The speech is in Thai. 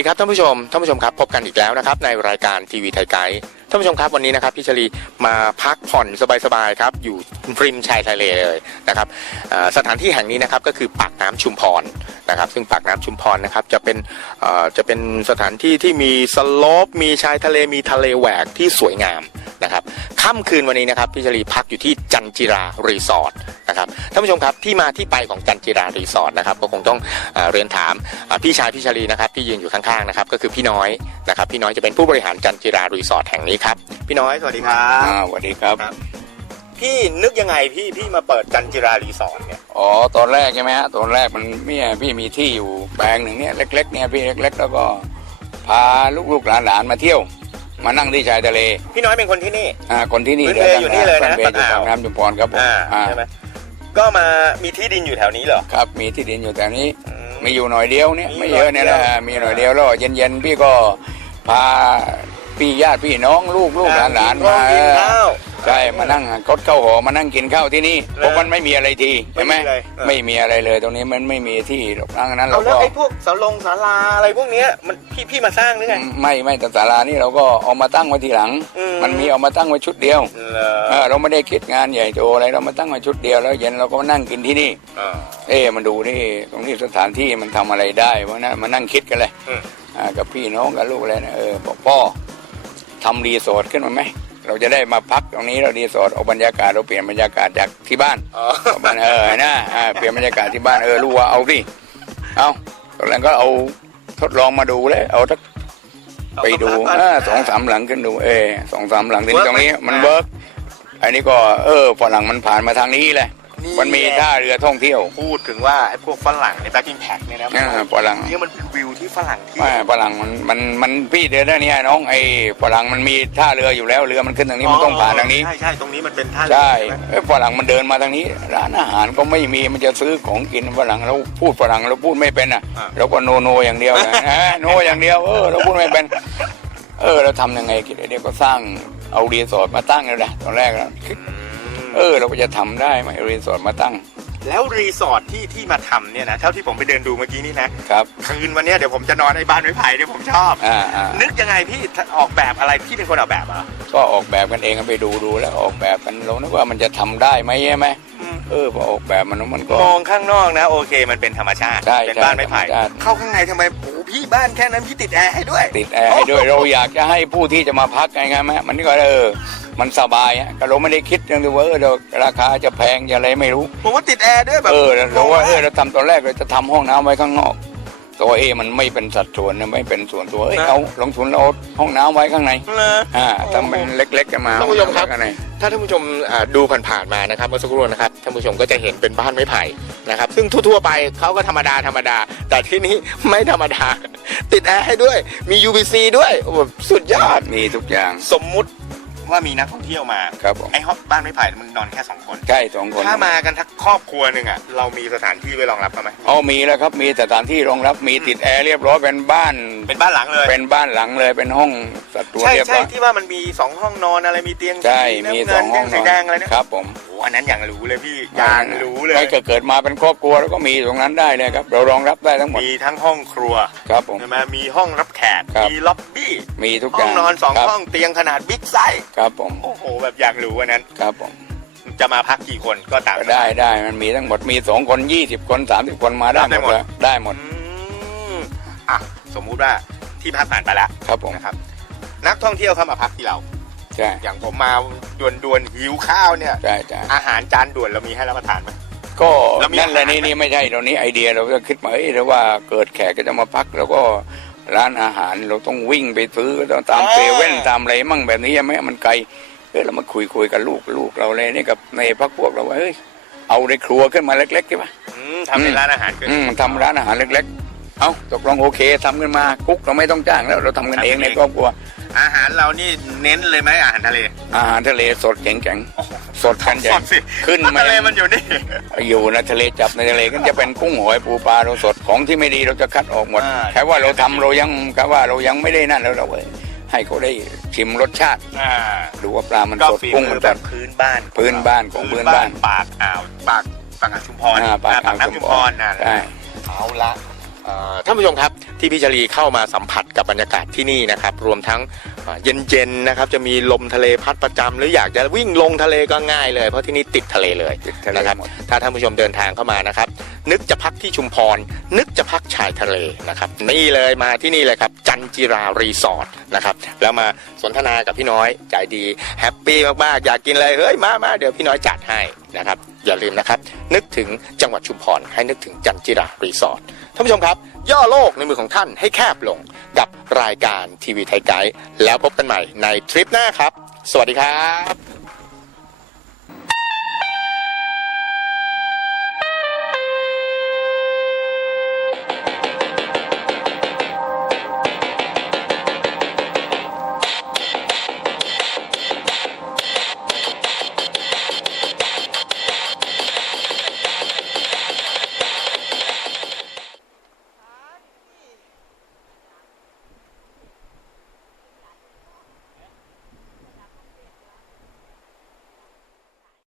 วัสดีครับท่านผู้ชมท่านผู้ชมครับพบกันอีกแล้วนะครับในรายการทีวีไทยไกด์ท่านผู้ชมครับวันนี้นะครับพี่ชลีมาพักผ่อนสบายๆครับอยู่ริมชายทะเลเลยนะครับสถานที่แห่งนี้นะครับก็คือปากน้ำชุมพรนะครับ ซึ่งปากน้ำชุมพรนะครับจะเป็นจะเป็นสถานที่ที่มีสโลปมีชายทะเลมีทะเลแหวกที่สวยงาม นะครับค่ำคืนวันนี้นะครับพี่ชลีพักอยู่ที่จันจิรารีสอร์ทนะครับท่านผู้ชมครับที่มาที่ไปของจันจิรารีสอร์ทนะครับก็คงต้องเอ่อเรียนถามอ่าพี่ชายพี่ชาลีนะครับที่ยืนอยู่ข้างๆนะครับก็คือพี่น้อยนะครับพี่น้อยจะเป็นผู้บริหารจันจิรารีสอร์ทแห่งนี้ครับพี่น้อยสวัสดีครัอ่าสวัสดีครับ พี่นึกยังไงพี่พี่มาเปิดจันจิรารีสอร์ทเนี่ย อ๋อ ตอนแรกใช่ไหมฮะ ตอนแรกมันเมียพี่มีที่อยู่แปลงหนึ่งเนี่ยเล็ก ๆ เนี่ยพี่เล็ก ๆ แล้วก็พาลูกๆหลานๆมาเที่ยว มานั่งที่ชายทะเลพี่น้อยเป็นคนที่นี่ อ่าคนที่นี่พื้นเพอยู่นี่เลยนะพื้เพอยู่ปากอ่าว ปากน้ำจุมพรครับผมอ่าอ่าใช่ไหมก็มามีที่ดินอยู่แถวนี้เหรอครับมีที่ดินอยู่แต่นี้ อืม มีอยู่หน่อยเดียวเนี่ยมีไม่เยอะเนี่ยหน่นะอยเดียวมีหน่อยเดียวแล้วเย็นๆพี่ก็พาพี่ญาติพี่น้องลูกลูกหลานๆมากินข้าว ใช่มานั่งกดข้าวหอมานั่งกินข้าวที่นี่แล้วเพราะมันไม่มีอะไรทีใช่ไหมไม่มีเลยเออไม่มีอะไรเลยตรงนี้มันไม่มีที่หรอกดังนั้นเอาเราแล้วก็ไอ้พวกศาลงศาลาอะไรพวกเนี้ยมันพี่พี่มาสร้างหรือไงไม่ไม่แต่ศาลานี่เราก็เอามาตั้งไว้ทีหลังอืมมันมีเอามาตั้งไว้ชุดเดียวเหรอเออเราไม่ได้คิดงานใหญ่โตอะไรเรามาตั้งไว้ชุดเดียวแล้วเย็นเราก็มานั่งกินที่นี่อ่าเอ๊ะมันดูนี่ตรงนี้สถานที่มันทำอะไรได้วะนะมานั่งคิดกันเลยอืมอ่ากับพี่น้องกับลูกอะไรนะเออบอกพ่อทำรีสอร์ทขึ้นมาไหม เราจะได้มาพักตรงนี้เรารีสอร์ทเอาบรรยากาศเราเปลี่ยนบรรยากาศจากที่บ้านอ๋อเอาบ้านเออนะอ่าเปลี่ยนบรรยากาศที่บ้านเออรู้ว่าเอาดิเอาตอนนั้นก็เอาทดลองมาดูเลยเอาทักไปดูเอาอ่าสักสองสามหลังขึ้นดู เออสองสามหลังที่เวิร์กตรงนี้ไหมมันอ่าเวิร์กอันนี้ก็เออฝรั่งมันผ่านมาทางนี้แหละนี่ มันมีท่าเรือท่องเที่ยวพูดถึงว่าไอ้พวกฝรั่งในแบ็คกิ้งแพ็กเนี่ยนะอ่าฝรั่งนี่มันเป็นวิวที่ฝรั่งที่ว่าฝรั่งมันมันมันพี่เดือนนี้ยน้องไอ้ฝรั่งมันมีท่าเรืออยู่แล้วเรือมันขึ้นทางนี้มันต้องผ่านทางนี้ใช่ใช่ตรงนี้มันเป็นท่าเรือใช่ไหมเอ้ยฝรั่งมันเดินมาทางนี้ ร้านอาหารก็ไม่มีมันจะซื้อของกินฝรั่งเราพูดฝรั่งเราพูดไม่เป็นอะอ่าเราก็โนโนอย่างเดียวนะนะโนอย่างเดียวเออเราพูดไม่เป็นเออเราทำยังไงคิดไอเดียวก็สร้างเอารีสอร์ทมาตั้งเลยนะตอนแรกนะคิด เออ เราก็จะทำได้ไหมรีสอร์ทมาตั้ง แล้วรีสอร์ทที่ที่มาทำเนี่ยนะเท่าที่ผมไปเดินดูเมื่อกี้นี่นะครับคืนวันเนี้ยเดี๋ยวผมจะนอนในบ้านไม้ไผ่เนี่ยผมชอบอ่าอ่านึกยังไงพี่ออกแบบอะไรพี่เป็นคนออกแบบเหรอก็ออกแบบกันเองไปดูดูแล้วออกแบบกันเรานึกว่ามันจะทำได้ไหมใช่ไหมอืมเออพอออกแบบมันมันก็มองข้างนอกนะ โอเคมันเป็นธรรมชาติใช่เป็นบ้านไม้ไผ่ใช่ธรรมชาติเข้าข้างในทำไมโอ้โหพี่บ้านแค่นั้นพี่ติดแอร์ให้ด้วย ติดแอร์ให้ด้วยเราอยากจะให้ผู้ที่จะมาพักไงไงไหมมันก็เออ มันสบายอะก็เราไม่ได้คิดเรื่องที่ว่าเออเราราคาจะแพงจะอะไรไม่รู้ ผมว่าติดแอร์ด้วยแบบเออเราว่าเออเราทำตอนแรกเราจะทำห้องน้ำไว้ข้างนอกแต่ว่าเอมันไม่เป็นสัดส่วนนะไม่เป็นส่วนตัวเอ้ยเอาลงทุนเราเอาห้องน้ำไว้ข้างในเลออ่าทำเป็นเล็กๆกันมาท่านผู้ชมครับ ข้างใน ถ้าท่านผู้ชมอ่าดูผ่านๆมานะครับเมื่อสักครู่นะครับท่านผู้ชมก็จะเห็นเป็นบ้านไม้ไผ่นะครับ ซึ่งทั่วๆไปเขาก็ธรรมดาธรรมดา แต่ที่นี้ไม่ธรรมดา ติดแอร์ให้ด้วยมี UVC ด้วยโอ้โหสุดยอด มีทุกอย่าง สมมุติ ว่ามีนักท่องเที่ยวมาครับผมไอ้ห้องบ้านไม้ไผ่มันนอนแค่สองคน ใช่สองคนถ้ามากันทั้งครอบครัวหนึ่งอะเรามีสถานที่ไว้รองรับเขาไหมอ๋อมีแล้วครับมีสถานที่รองรับมีติดแอร์เรียบร้อยเป็นบ้านเป็นบ้านหลังเลยเป็นบ้านหลังเลยเป็นห้องสัดตัวใช่เรียบใช่ร้อยที่ว่ามันมีสองห้องนอนอะไรมีเตียงใช่สีมีน้ำสเงิอนงห้เตีอยงงสีแดงอะไรเนี่ยครับผมโอ้อันนั้นอย่างรู้เลยพี่อย่างรู้เลยไม่เกิดมาเป็นครอบครัวแล้วก็มีตรงนั้นได้เลยครับ เรารองรับได้ทั้งหมดมีทั้งห้องครัวครับผม ใช่ไหมมีห้องรับแขกครับ มีล็อบบี้มีทุกอห้องย่างนอนสองครับห้องเตียงขนาดบิ๊กไซส์ครับผมโอ้โหแบบอยากรู้อันนั้น ครับผมจะมาพักกี่คนก็ตามก็ได้ได้มันมีทั้งหมดมีสองคนยี่สิบคนสามสิบคนมาได้ได้หหมมดดเลยได้หมดอืมอะสมมุติว่าที่พักผ่านไปแล้วครับผมนะครับ นักท่องเที่ยวเข้ามาพักที่เราใช่อย่างผมมาด่วนด่วนๆหิวข้าวเนี่ยใช่ใช่อาหารจานด่วนเรามีให้รับประทานไหมก็แล้วมีนั่นแหละอาหารนี่นี่ไม่ใช่ตรงนี้ไอเดียเราก็คิดมาเอ้ยเราว่าเกิดแขกก็จะมาพักเราก็ ร้านอาหารเราต้องวิ่งไปซื้อต้องตามเซเว่นตามอะไรมั่งแบบนี้ใช่ไหมมันไกลเอ้ยเรามาคุยคุยกับลูกลูกเราเลยนี่กับในพักพวกเราว่าเฮ้ยเอาในครัวขึ้นมาเล็กๆใช่ไหมอืมทำเป็นอืมร้านอาหารเกินอืมทำร้านอาหารเล็ก ๆ เอาตกลงโอเคทำกันมาคุกเราไม่ต้องจ้างแล้วเราทำกันเองในครอบครัว อาหารเรานี่เน้นเลยไหมอาหารทะเล อาหารทะเลสดแข็งๆสดกันใหญ่สดสิขึ้นมาทะเลมันอยู่นี่อยู่ในทะเลจับในทะเลก็จะเป็นกุ้งหอยปูปลาเราสดของที่ไม่ดีเราจะคัดออกหมดอ่า แค่ว่าเราทำเรายังแค่ว่าเรายังไม่ได้นั่นแล้วเราเว้ยให้เขาได้ชิมรสชาติอ่าดูว่าปลามันก็สดฝีกุ้งมืมัอนแบสบดพื้นบ้านพื้นบ้านของพื้นบ้านปากอ่าวปากปากอ่าวชุมพรอ่าปากอ่าวน้ำชุมพรนะใช่ เอาละเออ่อท่านผู้ชมครับ ที่พี่ชลีเข้ามาสัมผัสกับบรรยากาศที่นี่นะครับ รวมทั้งอ่าเย็นๆนะครับ จะมีลมทะเลพัดประจำหรืออยากจะวิ่งลงทะเลก็ง่ายเลย เพราะที่นี่ติดทะเลเลยติดทะเลนะครับหมดถ้าท่านผู้ชมเดินทางเข้ามานะครับ นึกจะพักที่ชุมพร นึกจะพักชายทะเลนะครับนี่เลยมาที่นี่เลยครับ จันจิรารีสอร์ทนะครับ แล้วมาสนทนากับพี่น้อยใจดีแฮปปี้มากๆอยากกินอะไรเฮ้ยมามาเดี๋ยวพี่น้อยจัดให้นะครับอย่าลืมนะครับ นึกถึงจังหวัดชุมพรให้นึกถึงจันจิรารีสอร์ทท่านผู้ชมครับ ย่อโลกในมือของท่านให้แคบลงกับรายการทีวีไทยไกด์แล้วพบกันใหม่ในทริปหน้าครับ สวัสดีครับ